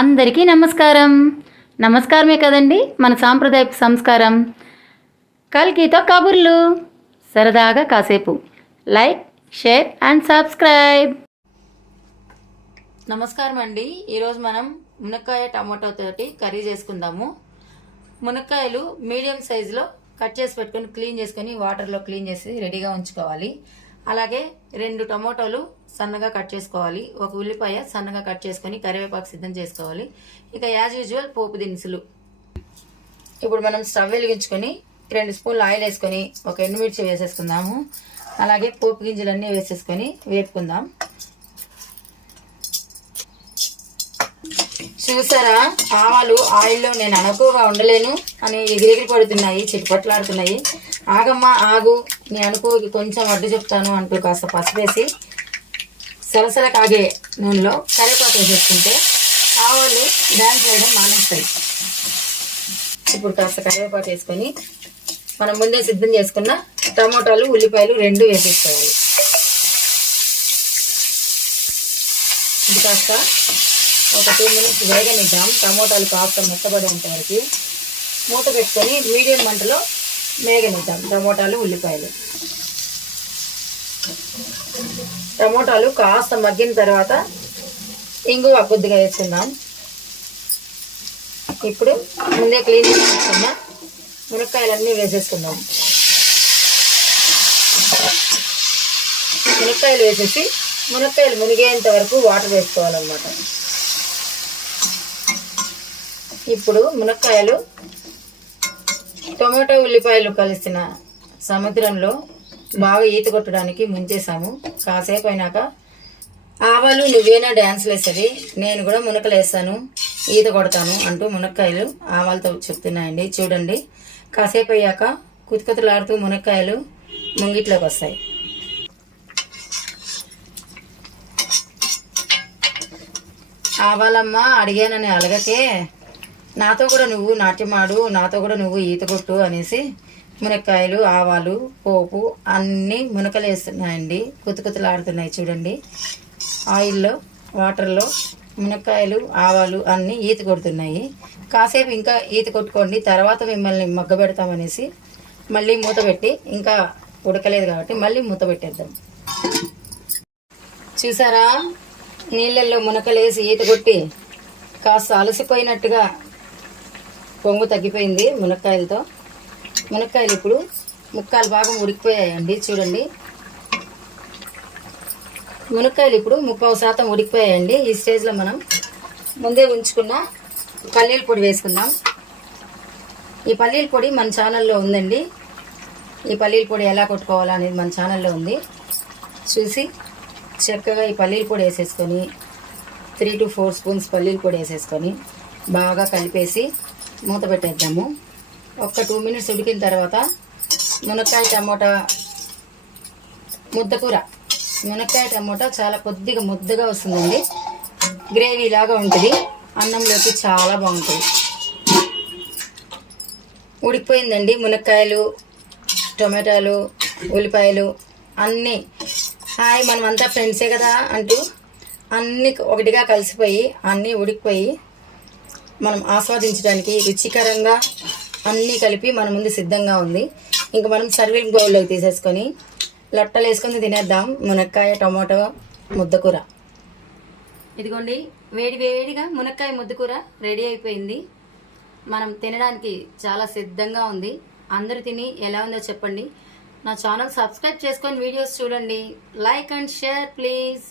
అందరికీ నమస్కారం. నమస్కారమే కదండి మన సాంప్రదాయ సంస్కారం. కల్కితో కబుర్లు. సరదాగా కాసేపు. Like share and subscribe. నమస్కారం అండి. ఈరోజు మనం మునక్కాయ టమాటో తోటి కర్రీ చేసుకుందాము. మునక్కాయలు మీడియం సైజులో కట్ చేసి పెట్టుకొని క్లీన్ చేసుకొని వాటర్లో క్లీన్ చేసి రెడీగా ఉంచుకోవాలి. అలాగే రెండు టమాటోలు సన్నగా కట్ చేసుకోవాలి. ఒక ఉల్లిపాయ సన్నగా కట్ చేసుకొని కరివేపాకు సిద్ధం చేసుకోవాలి. ఇక యాజ్ యూజువల్ పోపు దినుసులు. ఇప్పుడు మనం స్టవ్ వెలిగించుకొని రెండు స్పూన్లు ఆయిల్ వేసుకొని ఒక ఎండుమిర్చి వేసేసుకుందాము. అలాగే పోపు గింజలన్నీ వేసేసుకొని వేపుకుందాం. చూసారా? ఆవాలు ఆయిల్లో నేను అనుకువగా ఉండలేను. అని ఎగిరెగిరి పడుతున్నాయి చిట్పట్లాడుతున్నాయి. ఆగమ్మా ఆగు. నీ అనుకోకి కొంచెం వడ్డు చెప్తాను అంటూ కాస్త పసుపు వేసి సలసల కాగే నూనెలో కరివేపాకు వేసేసుకుంటే ఆవాలు డ్యాన్స్ వేయడం మానేస్తాయి. ఇప్పుడు కాస్త కరివేపాకు వేసుకొని మనం ముందే సిద్ధం చేసుకున్న టమోటాలు ఉల్లిపాయలు రెండు వేసేసుకోవాలి. ఇది కాస్త ఒక టూ మినిట్స్ వేగనిద్దాం. టమోటాలు కాస్త మెత్తబడేంత వరకు మూత పెట్టుకొని మీడియం మంటలో మేగనిద్దాం. టమోటాలు ఉల్లిపాయలు. టమోటాలు కాస్త మగ్గిన తర్వాత ఇంగువ కొద్దిగా వేసుకుందాం. ఇప్పుడు ముందే క్లీన్ చేసుకున్న మునక్కాయలన్నీ వేసేసుకుందాం. మునక్కాయలు వేసేసి మునక్కాయలు మునిగేంత వరకు వాటర్ వేసుకోవాలన్నమాట. ఇప్పుడు మునక్కాయలు టొమాటో ఉల్లిపాయలు కలిసిన సముద్రంలో బాగా ఈత కొట్టడానికి ముంచేసాము కాసేపు అయినాక ఆవాలు నువ్వేనా డ్యాన్స్ వేసేది నేను కూడా మునకలు వేస్తాను ఈత కొడతాను అంటూ మునక్కాయలు ఆవాలతో చెప్తున్నాయండి. చూడండి. కాసేపు అయ్యాక కుతుకుతలాడుతూ మునక్కాయలు ముంగిట్లోకి వస్తాయి. ఆవాలమ్మా అడిగానని అలగకే నాతో కూడా నువ్వు నాట్యమాడు నాతో కూడా నువ్వు ఈత కొట్టు అనేసి మునక్కాయలు ఆవాలు పోపు అన్నీ మునకలేస్తున్నాయండి. కుతుకుతలాడుతున్నాయి చూడండి. ఆయిల్లో వాటర్లో మునక్కాయలు ఆవాలు అన్నీ ఈత కొడుతున్నాయి. కాసేపు ఇంకా ఈత కొట్టుకోండి తర్వాత మిమ్మల్ని మగ్గ పెడతామనేసి మళ్ళీ మూత పెట్టి ఇంకా ఉడకలేదు కాబట్టి మళ్ళీ మూత పెట్టేద్దాం. చూసారా? నీళ్ళల్లో మునకలేసి ఈత కొట్టి కాస్త అలసిపోయినట్టుగా పొంగు తగ్గిపోయింది మునక్కాయలతో. మునక్కాయలు ఇప్పుడు ముక్కాలు భాగం ఉడికిపోయాయండి చూడండి. మునక్కాయలు ఇప్పుడు ముప్పై శాతం ఉడికిపోయాయండి. ఈ స్టేజ్లో మనం ముందే ఉంచుకున్న పల్లీల పొడి వేసుకుందాం. ఈ పల్లీల పొడి మన ఛానల్లో ఉందండి. ఈ పల్లీల పొడి ఎలా కొట్టుకోవాలా అనేది మన ఛానల్లో ఉంది. చూసి చక్కగా ఈ పల్లీల పొడి వేసేసుకొని త్రీ టు ఫోర్ స్పూన్స్ పల్లీల పొడి వేసేసుకొని బాగా కలిపేసి మూత పెట్టేద్దాము. ఒక్క టూ మినిట్స్ ఉడికిన తర్వాత మునక్కాయ టమోటా ముద్దకూర. మునక్కాయ టమోటా చాలా కొద్దిగా ముద్దగా వస్తుందండి. గ్రేవీ లాగా ఉంటుంది. అన్నంలోకి చాలా బాగుంటుంది. ఉడికిపోయిందండి మునక్కాయలు టొమాటోలు ఉల్లిపాయలు అన్నీ. హాయ్ మనమంతా ఫ్రెండ్సే కదా అంటూ అన్నీ ఒకటిగా కలిసిపోయి అన్నీ ఉడికిపోయి మనం ఆస్వాదించడానికి రుచికరంగా అన్నీ కలిపి మన ముందు సిద్ధంగా ఉంది. ఇంకా మనం సర్వింగ్ బౌల్లోకి తీసేసుకొని లొట్టలు వేసుకొని తినేద్దాం. మునక్కాయ టమాటో ముద్దకూర. ఇదిగోండి వేడి వేడిగా మునక్కాయ ముద్దకూర రెడీ అయిపోయింది. మనం తినడానికి చాలా సిద్ధంగా ఉంది. అందరూ తిని ఎలా ఉందో చెప్పండి. నా ఛానల్ సబ్స్క్రైబ్ చేసుకొని వీడియోస్ చూడండి. Like and share please.